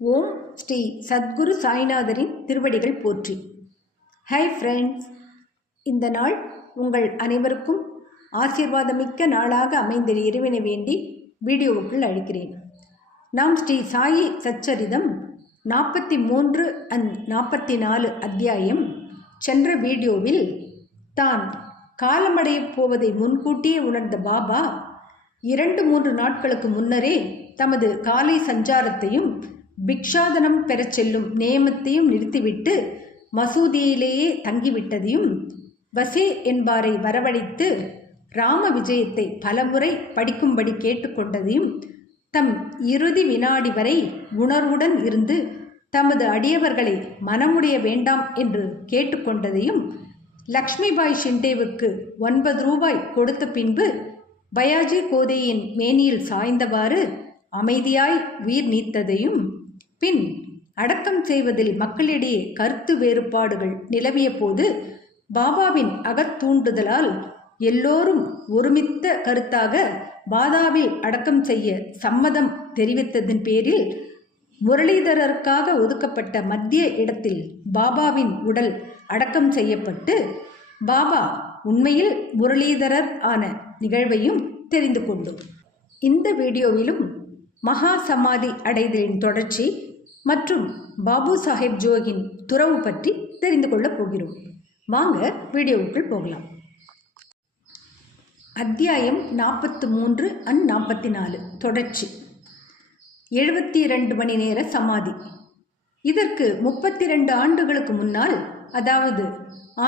ஓம் ஸ்ரீ சத்குரு சாய்நாதரின் திருவடிகள் போற்றி. Hi friends, இந்த நாள் உங்கள் அனைவருக்கும் ஆசீர்வாதமிக்க நாளாக அமைந்த இறைவனை வேண்டி வீடியோவுக்குள் அழைக்கிறேன். நாம் ஸ்ரீ சாயி சச்சரிதம் 43 and 44 அத்தியாயம் சென்ற வீடியோவில் தான் காலமடையப் போவதை முன்கூட்டியே உணர்ந்த பாபா 2-3 நாட்களுக்கு முன்னரே தமது காலை சஞ்சாரத்தையும் பிக்ஷாதனம் பெறச் செல்லும் நியமத்தையும் நிறுத்திவிட்டு மசூதியிலேயே தங்கிவிட்டதையும், வசே என்பாரை வரவழைத்து ராம விஜயத்தை பலமுறை படிக்கும்படி கேட்டுக்கொண்டதையும், தம் இறுதி வினாடி வரை உணர்வுடன் இருந்து தமது அடியவர்களை மனமுடைய வேண்டாம் என்று கேட்டுக்கொண்டதையும், லக்ஷ்மிபாய் ஷிண்டேவுக்கு 9 ரூபாய் கொடுத்த பின்பு பயாஜி கோதையின் மேனியில் சாய்ந்தவாறு அமைதியாய் உயிர் நீத்ததையும், பின் அடக்கம் செய்வதில் மக்களிடையே கருத்து வேறுபாடுகள் நிலவிய போது பாபாவின் அகத்தூண்டுதலால் எல்லோரும் ஒருமித்த கருத்தாக பாதாவில் அடக்கம் செய்ய சம்மதம் தெரிவித்ததன் பேரில் முரளிதரருக்காக ஒதுக்கப்பட்ட மத்திய இடத்தில் பாபாவின் உடல் அடக்கம் செய்யப்பட்டு பாபா உண்மையில் முரளிதரர் ஆன நிகழ்வையும் தெரிந்து கொண்டோம். இந்த வீடியோவிலும் மகா சமாதி அடைதலின் தொடர்ச்சி மற்றும் பாபு சாஹேப் ஜோகின் துறவு பற்றி தெரிந்து கொள்ளப் போகிறோம். வாங்க வீடியோவுக்குள் போகலாம். அத்தியாயம் 43 and 44 தொடர்ச்சி. 72 மணி நேர சமாதி. இதற்கு 32 ஆண்டுகளுக்கு முன்னால், அதாவது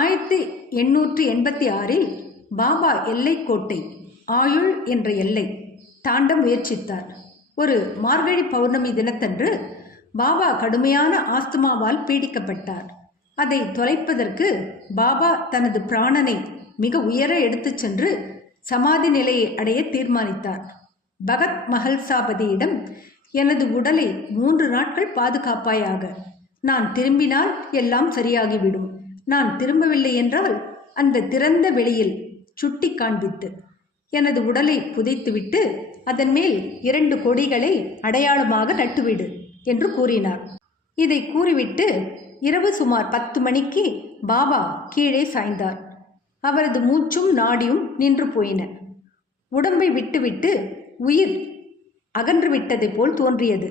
1886 பாபா எல்லைக்கோட்டை ஆயுள் என்ற எல்லை தாண்ட முயற்சித்தார். ஒரு மார்கழி பௌர்ணமி தினத்தன்று பாபா கடுமையான ஆஸ்துமாவால் பீடிக்கப்பட்டார். அதை தொலைப்பதற்கு பாபா தனது பிராணனை மிக உயர எடுத்துச் சென்று சமாதி நிலையை அடைய தீர்மானித்தார். பகத் மஹல்சாபதியிடம், எனது உடலை 3 நாட்கள் பாதுகாப்பாயாக, நான் திரும்பினால் எல்லாம் சரியாகிவிடும், நான் திரும்பவில்லை என்றால் அந்த திறந்த வெளியில் சுட்டி காண்பித்து எனது உடலை புதைத்துவிட்டு அதன் மேல் 2 கொடிகளை அடையாளமாக நட்டுவிடு என்று கூறினார். இதை கூறிவிட்டு இரவு சுமார் 10 மணிக்கு பாபா கீழே சாய்ந்தார். அவரது மூச்சும் நாடியும் நின்று போயின. உடம்பை விட்டுவிட்டு உயிர் அகன்று விட்டதை போல் தோன்றியது.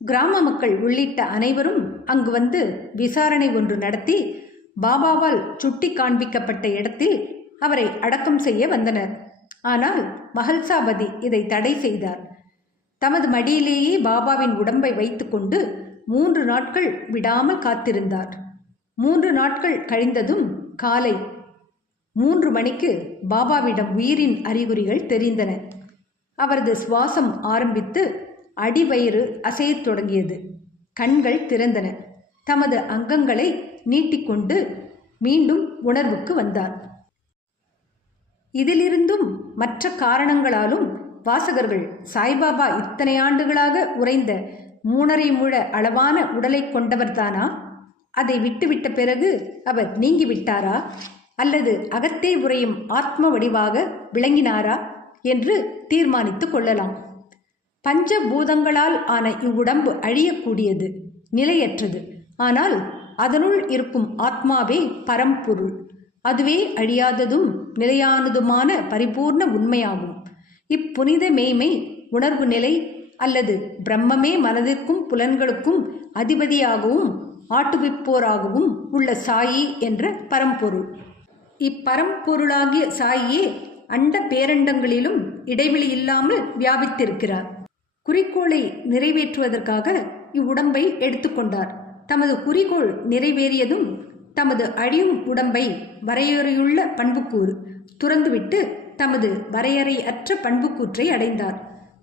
கிராம மக்கள் உள்ளிட்ட அனைவரும் அங்கு வந்து விசாரணை ஒன்று நடத்தி பாபாவால் சுட்டி காண்பிக்கப்பட்ட இடத்தில் அவரை அடக்கம் செய்ய வந்தனர். ஆனால் மஹல்சாபதி இதை தடை செய்தார். தமது மடியிலேயே பாபாவின் உடம்பை வைத்துக்கொண்டு 3 நாட்கள் விடாமல் காத்திருந்தார். 3 நாட்கள் கழிந்ததும் காலை 3 மணிக்கு பாபாவிடம் உயிரின் அறிகுறிகள் தெரிந்தன. அவரது சுவாசம் ஆரம்பித்து அடிவயிறு அசையத் தொடங்கியது. கண்கள் திறந்தன. தமது அங்கங்களை நீட்டிக்கொண்டு மீண்டும் உணர்வுக்கு வந்தார். இதிலிருந்தும் மற்ற காரணங்களாலும் வாசகர்கள் சாய்பாபா இத்தனை ஆண்டுகளாக உறைந்த 3.5 முழ அளவான உடலை கொண்டவர்தானா? அதை விட்டுவிட்ட பிறகு அவர் நீங்கிவிட்டாரா? அல்லது அகத்தே உறையும் ஆத்ம வடிவாக விளங்கினாரா என்று தீர்மானித்து கொள்ளலாம். பஞ்சபூதங்களால் ஆன இவ்வுடம்பு அழியக்கூடியது, நிலையற்றது. ஆனால் அதனுள் இருக்கும் ஆத்மாவே பரம்பொருள். அதுவே அழியாததும் நிலையானதுமான பரிபூர்ண உண்மையாகும். இப்புனித மேய்மை உணர்வு நிலை அல்லது பிரம்மமே மனதிற்கும் புலன்களுக்கும் அதிபதியாகவும் ஆட்டுவிப்போராகவும் உள்ள சாயி என்ற பரம்பொருள். இப்பரம்பொருளாகிய சாயியே அண்ட பேரண்டங்களிலும் இடைவெளி இல்லாமல் வியாபித்திருக்கிறார். குறிக்கோளை நிறைவேற்றுவதற்காக இவ்வுடம்பை எடுத்துக்கொண்டார். தமது குறிக்கோள் நிறைவேறியதும் தமது அழியும் உடம்பை வரையறையுள்ள பண்புக்கூறு துறந்துவிட்டு தமது வரையறையற்ற பண்புக்கூற்றை அடைந்தார்.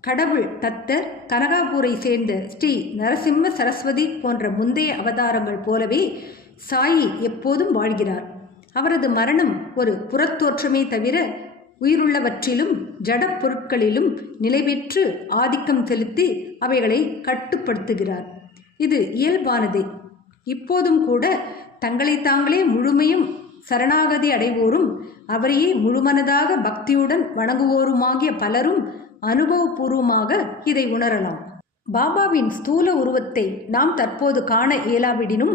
கடவுள் தத்தர், கனகாபூரை சேர்ந்த ஸ்ரீ நரசிம்ம சரஸ்வதி போன்ற முந்தைய அவதாரங்கள் போலவே சாயி எப்போதும் வாழ்கிறார். அவரது மரணம் ஒரு புறத்தோற்றமே தவிர உயிருள்ளவற்றிலும் ஜட பொருட்களிலும் நிலைபெற்று ஆதிக்கம் செலுத்தி அவைகளை கட்டுப்படுத்துகிறார். இது இயல்பானதே. இப்போதும் கூட தங்களை தாங்களே முழுமையும் சரணாகதி அடைவோரும் அவரையே முழுமனதாக பக்தியுடன் வணங்குவோருமாகிய பலரும் அனுபவபூர்வமாக இதை உணரலாம். பாபாவின் ஸ்தூல உருவத்தை நாம் தற்போது காண இயலாவிடினும்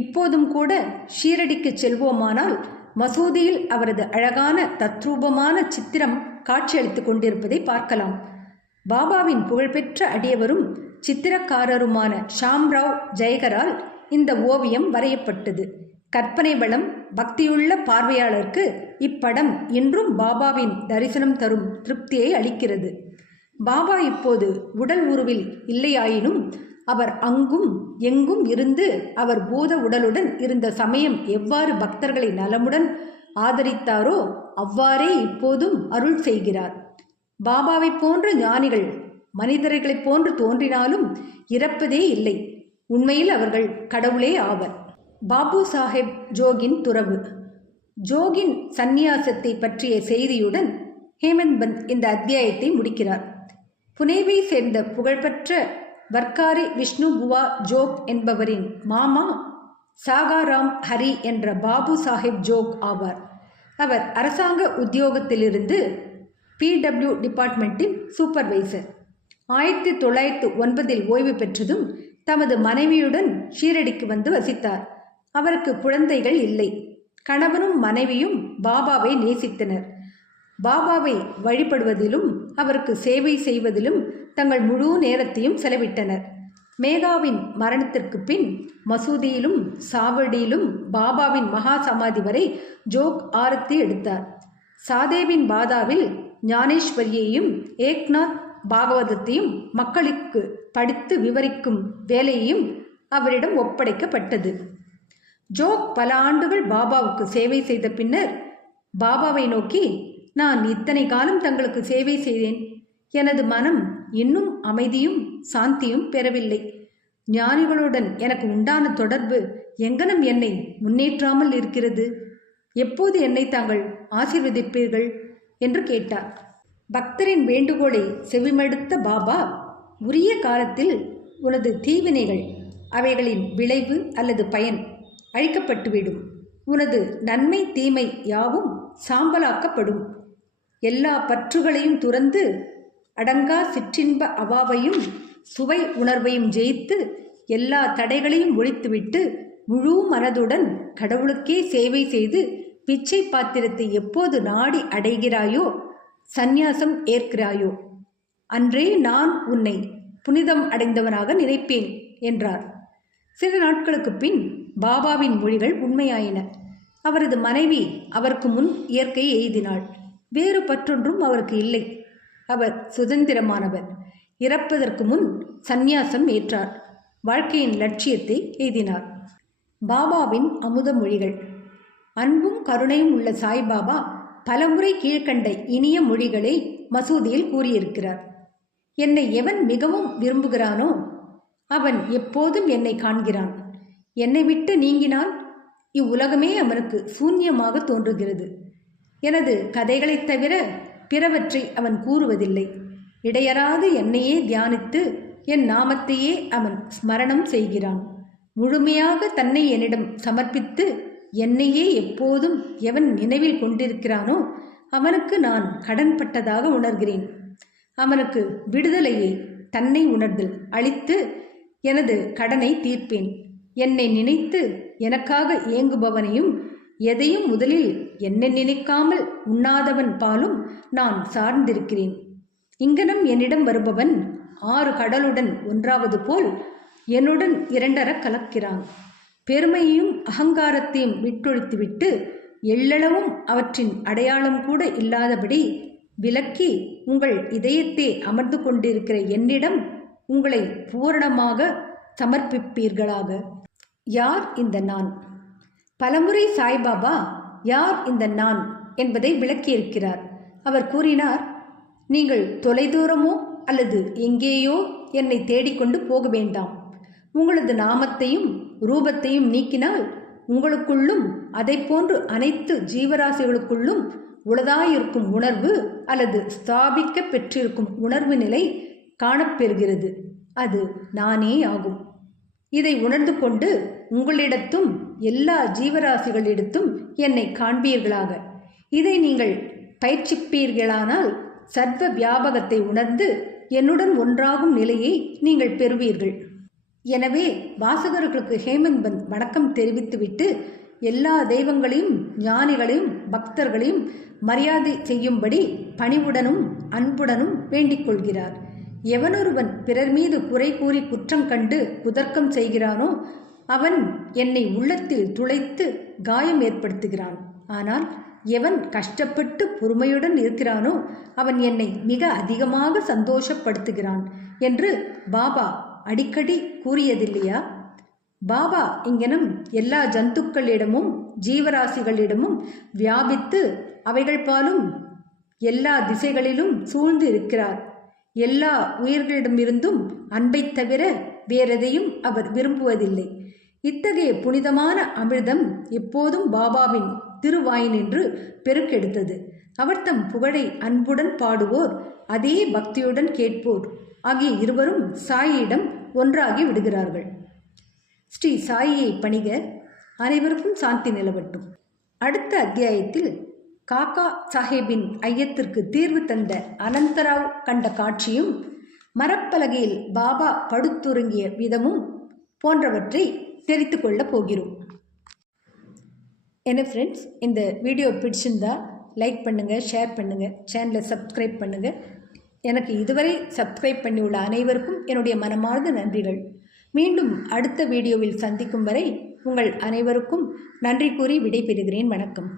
இப்போதும் கூட ஷீரடிக்கு செல்வோமானால் மசூதியில் அவரது அழகான தத்ரூபமான சித்திரம் காட்சியளித்துக் கொண்டிருப்பதை பார்க்கலாம். பாபாவின் புகழ்பெற்ற அடியவரும் சித்திரக்காரருமான ஷாம்ராவ் ஜெயகரால் இந்த ஓவியம் வரையப்பட்டது. கற்பனை வளம் பக்தியுள்ள பார்வையாளருக்கு இப்படம் இன்றும் பாபாவின் தரிசனம் தரும் திருப்தியை அளிக்கிறது. பாபா இப்போது உடல் உருவில் இல்லையாயினும் அவர் அங்கும் எங்கும் இருந்து அவர் பூத உடலுடன் இருந்த சமயம் எவ்வாறு பக்தர்களை நலமுடன் ஆதரித்தாரோ அவ்வாறே இப்போதும் அருள் செய்கிறார். பாபாவை போன்ற ஞானிகள் மனிதர்களைப் போன்று தோன்றினாலும் இறப்பதே இல்லை. உண்மையில் அவர்கள் கடவுளே ஆவர். பாபு சாஹேப் ஜோகின் துறவு. ஜோகின் சந்நியாசத்தை பற்றிய செய்தியுடன் ஹேமந்த் பந்த் இந்த அத்தியாயத்தை முடிக்கிறார். புனேவை சேர்ந்த புகழ்பெற்ற வர்க்காரி விஷ்ணு புவா ஜோக் என்பவரின் மாமா சாகாராம் ஹரி என்ற பாபு சாஹேப் ஜோக் ஆவார். அவர் அரசாங்க உத்தியோகத்திலிருந்து PW டிபார்ட்மெண்ட்டில் சூப்பர்வைசர். 1909 ஓய்வு பெற்றதும் தமது மனைவியுடன் ஷீரடிக்கு வந்து வசித்தார். அவருக்கு குழந்தைகள் இல்லை. கணவனும் மனைவியும் பாபாவை நேசித்தனர். பாபாவை வழிபடுவதிலும் அவருக்கு சேவை செய்வதிலும் தங்கள் முழு நேரத்தையும் செலவிட்டனர். மேகாவின் மரணத்திற்கு பின் மசூதியிலும் சாவடியிலும் பாபாவின் மகா சமாதி வரை ஜோக் ஆரத்தி எடுத்தார். சாதேவின் பாதாவில் ஞானேஸ்வரியையும் ஏக்நாத் பாகவதத்தையும் மக்களுக்கு படித்து விவரிக்கும் வேலையையும் அவரிடம் ஒப்படைக்கப்பட்டது. ஜோக் பல ஆண்டுகள் பாபாவுக்கு சேவை செய்த பின்னர் பாபாவை நோக்கி, நான் இத்தனை காலம் தங்களுக்கு சேவை செய்தேன். எனது மனம் இன்னும் அமைதியும் சாந்தியும் பெறவில்லை. ஞானிகளுடன் எனக்கு உண்டான தொடர்பு எங்கனம் என்னை முன்னேற்றாமல் இருக்கிறது. எப்போது என்னை தாங்கள் ஆசீர்வதிப்பீர்கள் என்று கேட்டார். பக்தரின் வேண்டுகோளை செவிமடுத்த பாபா, உரிய காலத்தில் உனது தீவினைகள் அவைகளின் விளைவு அல்லது பயன் அழிக்கப்பட்டுவிடும். உனது நன்மை தீமை யாவும் சாம்பலாக்கப்படும். எல்லா பற்றுகளையும் துறந்து அடங்கா சிற்றின்ப அவாவையும் சுவை உணர்வையும் ஜெயித்து எல்லா தடைகளையும் ஒழித்துவிட்டு முழு மனதுடன் கடவுளுக்கே சேவை செய்து பிச்சை பாத்திரத்தை எப்போது நாடி அடைகிறாயோ, சந்நியாசம் ஏற்கிறாயோ, அன்றே நான் உன்னை புனிதம் அடைந்தவனாக நினைப்பேன் என்றார். சில நாட்களுக்கு பின் பாபாவின் மொழிகள் உண்மையாயின. அவரது மனைவி அவருக்கு முன் இயற்கை எய்தினாள். வேறு பற்றொன்றும் அவருக்கு இல்லை. அவர் சுதந்திரமானவர். இறப்பதற்கு முன் சந்நியாசம் ஏற்றார். வாழ்க்கையின் லட்சியத்தை எய்தினார். பாபாவின் அமுத மொழிகள். அன்பும் கருணையும் உள்ள சாய்பாபா பலமுறை கீழ்கண்ட இனிய மொழிகளை மசூதியில் கூறியிருக்கிறார். என்னை எவன் மிகவும் விரும்புகிறானோ அவன் எப்போதும் என்னை காண்கிறான். என்னை விட்டு நீங்கினால் இவ்வுலகமே அவனுக்கு சூன்யமாக தோன்றுகிறது. எனது கதைகளைத் தவிர பிறவற்றை அவன் கூறுவதில்லை. இடையறாது என்னையே தியானித்து என் நாமத்தையே அவன் ஸ்மரணம் செய்கிறான். முழுமையாக தன்னை என்னிடம் சமர்ப்பித்து என்னையே எப்போதும் எவன் நினைவில் கொண்டிருக்கிறானோ அவனுக்கு நான் கடன்பட்டதாக உணர்கிறேன். அவனுக்கு விடுதலையை, தன்னை உணர்தல் அளித்து எனது கடனை தீர்ப்பேன். என்னை நினைத்து எனக்காக ஏங்குபவனையும் எதையும் முதலில் என்னை நினைக்காமல் உண்ணாதவன் பாலும் நான் சார்ந்திருக்கிறேன். இங்கனம் என்னிடம் வருபவன் 6 கடலுடன் ஒன்றாவது போல் என்னுடன் 2 கலக்கிறான். பெருமையையும் அகங்காரத்தையும் விட்டொழித்துவிட்டு எள்ளளவும் அவற்றின் அடையாளம் கூட இல்லாதபடி விலக்கி உங்கள் இதயத்தை அமர்ந்து கொண்டிருக்கிற என்னிடம் உங்களை பூரணமாக சமர்ப்பிப்பீர்களாக. யார் இந்த நான்? பலமுறை சாய்பாபா யார் இந்த நான் என்பதை விளக்கியிருக்கிறார். அவர் கூறினார், நீங்கள் தொலைதூரமோ அல்லது எங்கேயோ என்னை தேடிக்கொண்டு போக வேண்டாம். உங்களது நாமத்தையும் ரூபத்தையும் நீக்கினால் உங்களுக்குள்ளும் அதை போன்று அனைத்து ஜீவராசிகளுக்குள்ளும் உளதாயிருக்கும் உணர்வு அல்லது ஸ்தாபிக்க பெற்றிருக்கும் உணர்வு நிலை காணப்பெறுகிறது. அது நானே ஆகும். இதை உணர்ந்து கொண்டு உங்களிடத்தும் எல்லா ஜீவராசிகளிடத்தும் என்னை காண்பீர்களாக. இதை நீங்கள் பயிற்சிப்பீர்களானால் சர்வ வியாபகத்தை உணர்ந்து என்னுடன் ஒன்றாகும் நிலையை நீங்கள் பெறுவீர்கள். எனவே வாசகர்களுக்கு ஹேமந்த் பந்த் வணக்கம் தெரிவித்துவிட்டு எல்லா தெய்வங்களையும் ஞானிகளையும் பக்தர்களையும் மரியாதை செய்யும்படி பணிவுடனும் அன்புடனும் வேண்டிக் கொள்கிறார். எவனொருவன் பிறர் மீது குறை கூறி குற்றம் கண்டு குதர்க்கம் செய்கிறானோ அவன் என்னை உள்ளத்தில் துளைத்து காயம் ஏற்படுத்துகிறான். ஆனால் எவன் கஷ்டப்பட்டு பொறுமையுடன் இருக்கிறானோ அவன் என்னை மிக அதிகமாக சந்தோஷப்படுத்துகிறான் என்று பாபா அடிக்கடி கூறியதில்லையா? பாபா இங்கனம் எல்லா ஜந்துக்களிடமும் ஜீவராசிகளிடமும் வியாபித்து அவைகள் பாலும் எல்லா திசைகளிலும் சூழ்ந்து இருக்கிறார். எல்லா உயிர்களிடமிருந்தும் அன்பை தவிர வேறெதையும் அவர் விரும்புவதில்லை. இத்தகைய புனிதமான அமிர்தம் எப்போதும் பாபாவின் திருவாயினின்று பெருக்கெடுத்தது. அவர் தம் புகழை அன்புடன் பாடுவோர், அதே பக்தியுடன் கேட்போர் ஆகிய இருவரும் சாயியிடம் ஒன்றாகி விடுகிறார்கள். ஸ்ரீ சாயியை பணிக. அனைவருக்கும் சாந்தி நிலவட்டும். அடுத்த அத்தியாயத்தில் காக்கா சாஹேபின் ஐயத்திற்கு தீர்வு தந்த அனந்தராவ் கண்ட காட்சியும் மரப்பலகையில் பாபா படுத்துறங்கிய விதமும் போன்றவற்றை தெரிந்து கொள்ளப் போகிறோம். என்ன ஃப்ரெண்ட்ஸ், இந்த வீடியோ பிடிச்சிருந்தா லைக் பண்ணுங்கள், ஷேர் பண்ணுங்கள், சேனலை சப்ஸ்கிரைப் பண்ணுங்கள். எனக்கு இதுவரை சப்ஸ்கிரைப் பண்ணியுள்ள அனைவருக்கும் என்னுடைய மனமார்ந்த நன்றிகள். மீண்டும் அடுத்த வீடியோவில் சந்திக்கும் வரை உங்கள் அனைவருக்கும் நன்றி கூறி விடைபெறுகிறேன். வணக்கம்.